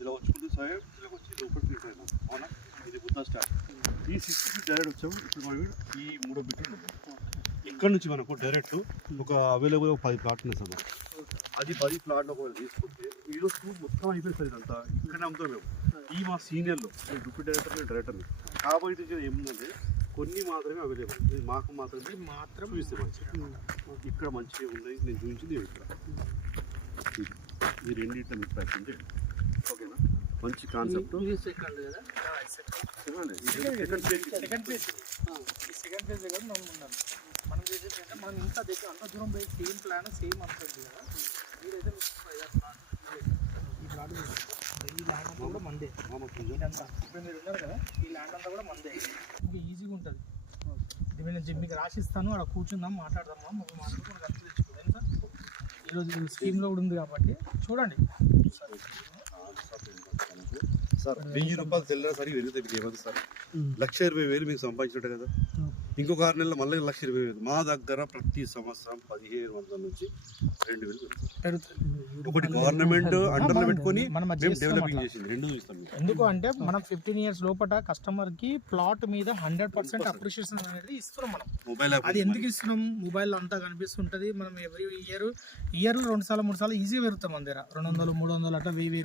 ఇలా వచ్చుకుంటూ సార్ ఇలా వచ్చి లోపల ఫీట్ అయినా అవునా, ఇది బుద్ధ స్టార్. ఈ 6 ఫీట్ డైరెక్ట్ వచ్చాము. ఇప్పుడు మనం ఈ 3 బిట్లు ఇక్కడ నుంచి మనకు డైరెక్ట్ ఒక అవైలబుల్ 10 ప్లాట్లు ఉన్నాయి సార్. అది 10 ప్లాట్లు ఒకవేళ తీసుకుంటే ఈరోజు మొత్తం అయిపోయింది సార్. ఇదంతా ఇక్కడనే అమ్ముతాం మేము. ఈ మా సీనియర్లో డిప్యూటీ డైరెక్టర్, నేను డైరెక్టర్ని కాబట్టి ఏముందంటే కొన్ని మాత్రమే అవైలబుల్, ఇది మాకు మాత్రం చూపిస్తే మంచిగా. ఇక్కడ మంచిగా ఉన్నాయి, నేను చూపించింది ఇక్కడ. ఈ రెండింటి మీకు ప్యాకింగ్ చేయండి, ఓకేనా? మంచి కాన్సెప్ట్. సెకండ్ ఫేజ్ కదా మనం చేసేది అంటే మనం ఇంత దగ్గర అంత దూరం పోయి సేమ్ ప్లాన్ సేమ్ అనుకుంటుంది కదా. మీరైతే ఈ ప్లాట్ ఈ ల్యాండ్ అంతా కూడా మందే. ఇదంతా ఇప్పుడు మీరు ఉన్నారు కదా, ఈ ల్యాండ్ అంతా కూడా మందే. ఇంకా ఈజీగా ఉంటుంది. ఇది నేను మీకు రాసిస్తాను, అక్కడ కూర్చుందాం, మాట్లాడదాం. మాట్లాడుకుని కలిసి తెచ్చుకోండి సార్. ఈరోజు స్కీమ్లో కూడా ఉంది కాబట్టి చూడండి సార్. 1000 రూపాయలు తెల్లరా సరే పెరిగితే మీకు ఏమవుతుంది సార్? 1,20,000 మీకు సంపాదించినట్టు కదా. ఇంకొక 6 నెలలు మళ్ళీ 1,20,000. మా దగ్గర ప్రతి సంవత్సరం 1,500 నుంచి 2,000 పెరుగుతుంది. ఒకటి గవర్నమెంట్ అండర్లో పెట్టుకొని డెవలపింగ్ చేసింది, రెండు చూస్తాం. ఎందుకు అంటే మనం 15 years లోపల కస్టమర్ కి ప్లాట్ మీద 100% అప్రిషియేషన్ అనేది ఇస్తున్నాం మనం. మొబైల్ అది ఎందుకు ఇస్తున్నాం? మొబైల్ అంతా కనిపిస్తుంటది. మనం ఎవ్రీ ఇయర్ 2 సార్లు 3 సార్లు ఈజీగా పెరుగుతాం. మన దగ్గర 200, 300 అట్లా 1000